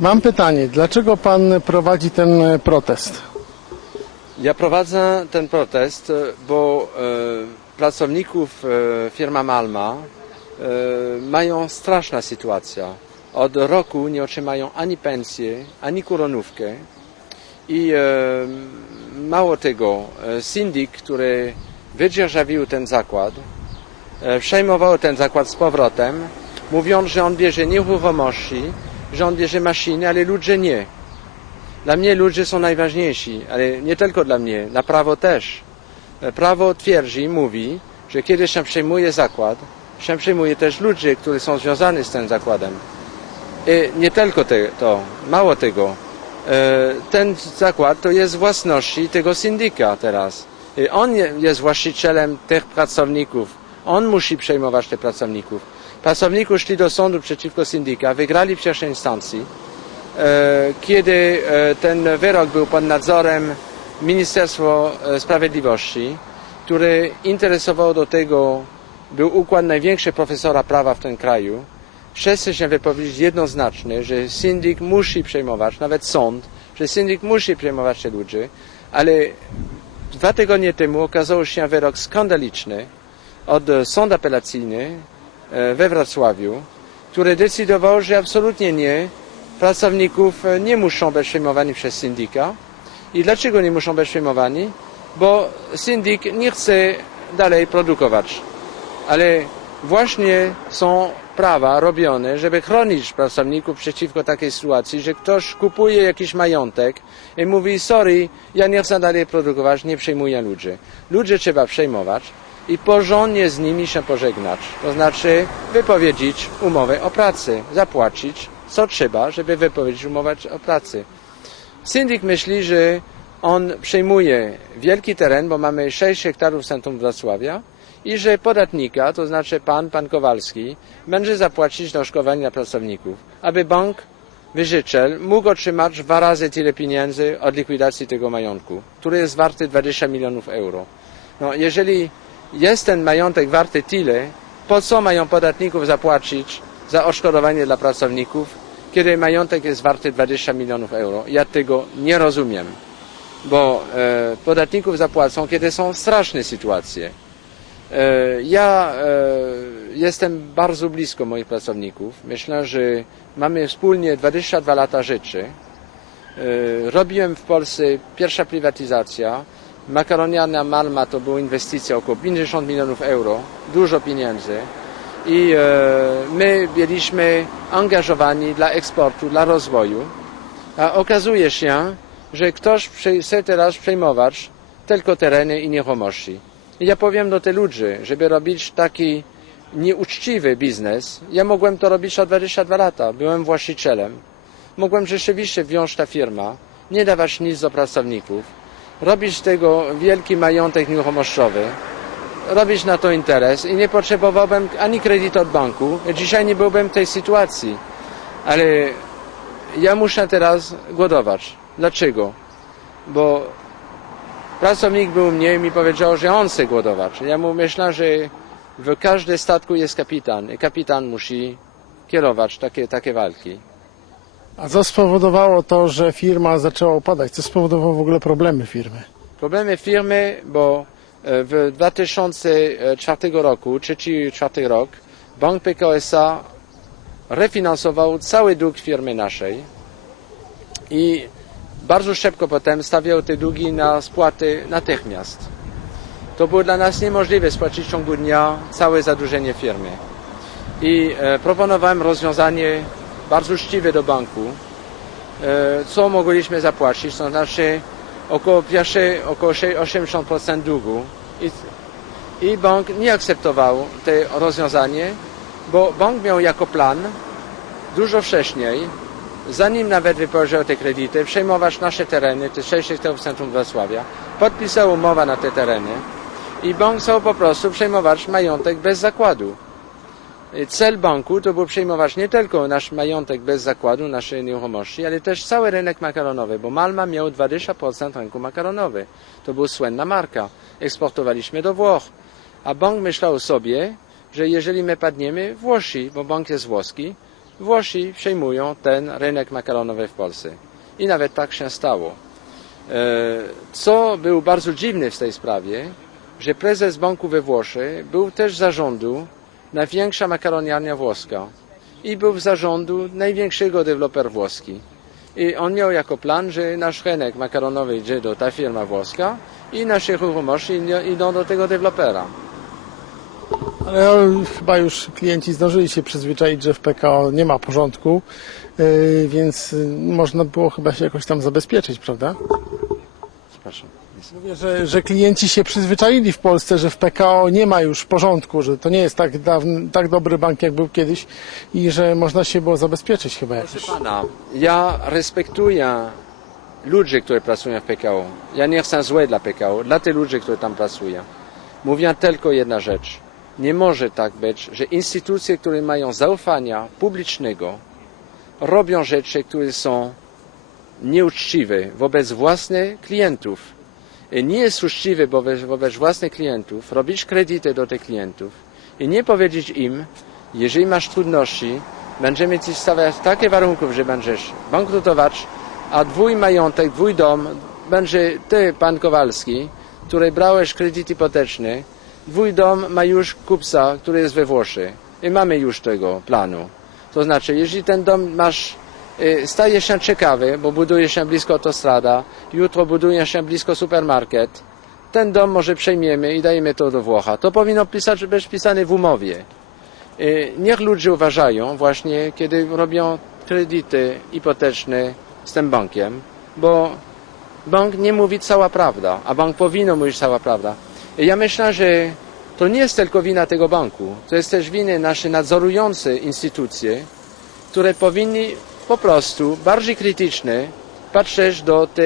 Mam pytanie, dlaczego pan prowadzi ten e, protest? Ja prowadzę ten protest, e, bo e, pracowników e, firma Malma mają straszna sytuacja. Od roku nie otrzymają ani pensję, ani koronówkę. I e, mało tego, syndik, który wydzierżawił ten zakład, e, przejmował ten zakład z powrotem, mówiąc, że on bierze nieruchomości, on bierze maszyny, ale ludzie nie. Dla mnie ludzie są najważniejsi, ale nie tylko dla mnie, dla prawo też. Prawo twierdzi mówi, że kiedy się przejmuje zakład, się przejmuje też ludzi, którzy są związani z tym zakładem. I nie tylko te, to, mało tego. E, Ten zakład to jest własności tego syndyka teraz. I on je- jest właścicielem tych pracowników. On musi przejmować tych pracowników. Pracowników szli do sądu przeciwko syndyka, wygrali w pierwszej instancji. E, kiedy e, ten wyrok był pod nadzorem Ministerstwa e, Sprawiedliwości, który interesował do tego, był układ największy profesora prawa w tym kraju, wszyscy się wypowiedzieli jednoznacznie, że syndyk musi przejmować, nawet sąd, że syndyk musi przejmować te ludzi, ale dwa tygodnie temu okazał się wyrok skandaliczny od sądu apelacyjny e, we Wrocławiu, który decydował, że absolutnie nie, pracowników e, nie muszą być przejmowani przez syndyka. I dlaczego nie muszą być przejmowani? Bo syndyk nie chce dalej produkować. Ale właśnie są prawa robione, żeby chronić pracowników przeciwko takiej sytuacji, że ktoś kupuje jakiś majątek i mówi sorry, ja nie chcę dalej produkować, nie przejmuję ludzi. Ludzie trzeba przejmować i porządnie z nimi się pożegnać. To znaczy wypowiedzieć umowę o pracy, zapłacić co trzeba, żeby wypowiedzieć umowę o pracy. Syndyk myśli, że on przejmuje wielki teren, bo mamy 6 hektarów centrum Wrocławia i że podatnika, to znaczy pan, pan Kowalski, będzie zapłacić na oszkowanie dla pracowników, aby bank, wierzyciel mógł otrzymać dwa razy tyle pieniędzy od likwidacji tego majątku, który jest warty 20 milionów euro. No, jeżeli jest ten majątek warty tyle, po co mają podatników zapłacić za odszkodowanie dla pracowników, kiedy majątek jest warty 20 milionów euro? Ja tego nie rozumiem, bo e, podatników zapłacą, kiedy są straszne sytuacje. E, Ja e, jestem bardzo blisko moich pracowników. Myślę, że mamy wspólnie 22 lata życia. E, Robiłem w Polsce pierwsza prywatyzacja. Makaroniana Malma to była inwestycja około 50 milionów euro, dużo pieniędzy. I e, my byliśmy angażowani dla eksportu, dla rozwoju. A okazuje się, że ktoś chce teraz przejmować tylko tereny i nieruchomości. I ja powiem do tych ludzi, żeby robić taki nieuczciwy biznes, ja mogłem to robić od 22 lata, byłem właścicielem. Mogłem rzeczywiście wziąć ta firma, nie dawać nic do pracowników, robić tego wielki majątek nieruchomościowy, robić na to interes i nie potrzebowałbym ani kredytu od banku. Dzisiaj nie byłbym w tej sytuacji. Ale ja muszę teraz głodować. Dlaczego? Bo pracownik był mnie i mi powiedział, że on chce głodować. Ja mu myślę, że w każdym statku jest kapitan i kapitan musi kierować takie, takie walki. A co spowodowało to, że firma zaczęła upadać? Co spowodowało w ogóle problemy firmy? Problemy firmy, bo e, w 2004 roku, trzeci, czwarty rok, Bank PKO SA refinansował cały dług firmy naszej i bardzo szybko potem stawiał te długi na spłaty natychmiast. To było dla nas niemożliwe spłacić w ciągu dnia całe zadłużenie firmy. I e, proponowałem rozwiązanie bardzo uczciwe do banku, e, co mogliśmy zapłacić, to znaczy około, pierwsze, około 80% długu. I, i bank nie akceptował to rozwiązanie, bo bank miał jako plan dużo wcześniej, zanim nawet wypowiedział te kredyty, przejmować nasze tereny, te 6 hektarów w centrum Wrocławia, podpisał umowę na te tereny i bank chciał po prostu przejmować majątek bez zakładu. I Cel banku to był przejmować nie tylko nasz majątek bez zakładu, nasze nieruchomości, ale też cały rynek makaronowy, bo Malma miał 20% rynku makaronowy. To była słynna marka. Eksportowaliśmy do Włoch. A bank myślał sobie, że jeżeli my padniemy, Włosi, bo bank jest włoski, Włosi przejmują ten rynek makaronowy w Polsce. I nawet tak się stało. E, Co było bardzo dziwne w tej sprawie, że prezes banku we Włoszech był też zarządu największa makaroniarnia włoska i był w zarządu największego deweloper włoski. I on miał jako plan, że nasz rynek makaronowy idzie do ta firma włoska i nasze ruchomości idą do tego dewelopera. Ale o, chyba już klienci zdążyli się przyzwyczaić, że w PKO nie ma porządku, yy, więc y, można było chyba się jakoś tam zabezpieczyć, prawda? Przepraszam. Mówię, że, że klienci się przyzwyczaili w Polsce, że w PKO nie ma już porządku, że to nie jest tak, dawny, tak dobry bank, jak był kiedyś i że można się było zabezpieczyć chyba jakoś. Proszę pana, ja respektuję ludzi, którzy pracują w PKO. Ja nie chcę złe dla PKO, dla tych ludzi, którzy tam pracują. Mówię tylko jedna rzecz. Nie może tak być, że instytucje, które mają zaufania publicznego, robią rzeczy, które są nieuczciwe wobec własnych klientów. I nie jest uczciwe wobec, wobec własnych klientów robić kredyty do tych klientów i nie powiedzieć im, jeżeli masz trudności, będziemy ci stawiać takie warunki, że będziesz bankrutować, a twój majątek, twój dom będzie ty, pan Kowalski, który brałeś kredyt hipoteczny, twój dom ma już kupca, który jest we Włoszech. I mamy już tego planu. To znaczy, jeżeli ten dom masz, y, staje się ciekawy, bo buduje się blisko autostrada, jutro buduje się blisko supermarket, ten dom może przejmiemy i dajemy to do Włocha. To powinno pisać, być pisane w umowie. Y, Niech ludzie uważają właśnie, kiedy robią kredyty hipoteczne z tym bankiem, bo bank nie mówi cała prawda, a bank powinien mówić cała prawda. I ja myślę, że to nie jest tylko wina tego banku, to jest też wina nasze nadzorujące instytucje, które powinny po prostu bardziej krytycznie patrzeć do te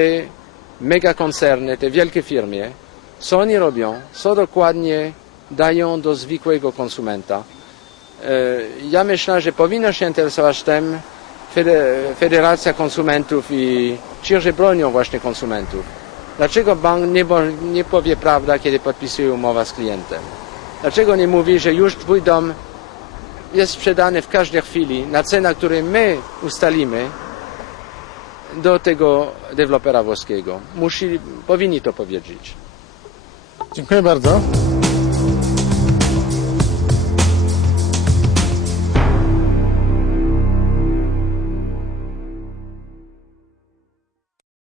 megakoncerny, te wielkie firmy, co oni robią, co dokładnie dają do zwykłego konsumenta. E, Ja myślę, że powinno się interesować tym Fede- Federacja Konsumentów i ci, którzy bronią właśnie konsumentów. Dlaczego bank nie, nie powie prawda, kiedy podpisuje umowę z klientem? Dlaczego nie mówi, że już twój dom jest sprzedany w każdej chwili na cenę, którą my ustalimy do tego dewelopera włoskiego? Musi, powinni to powiedzieć. Dziękuję bardzo.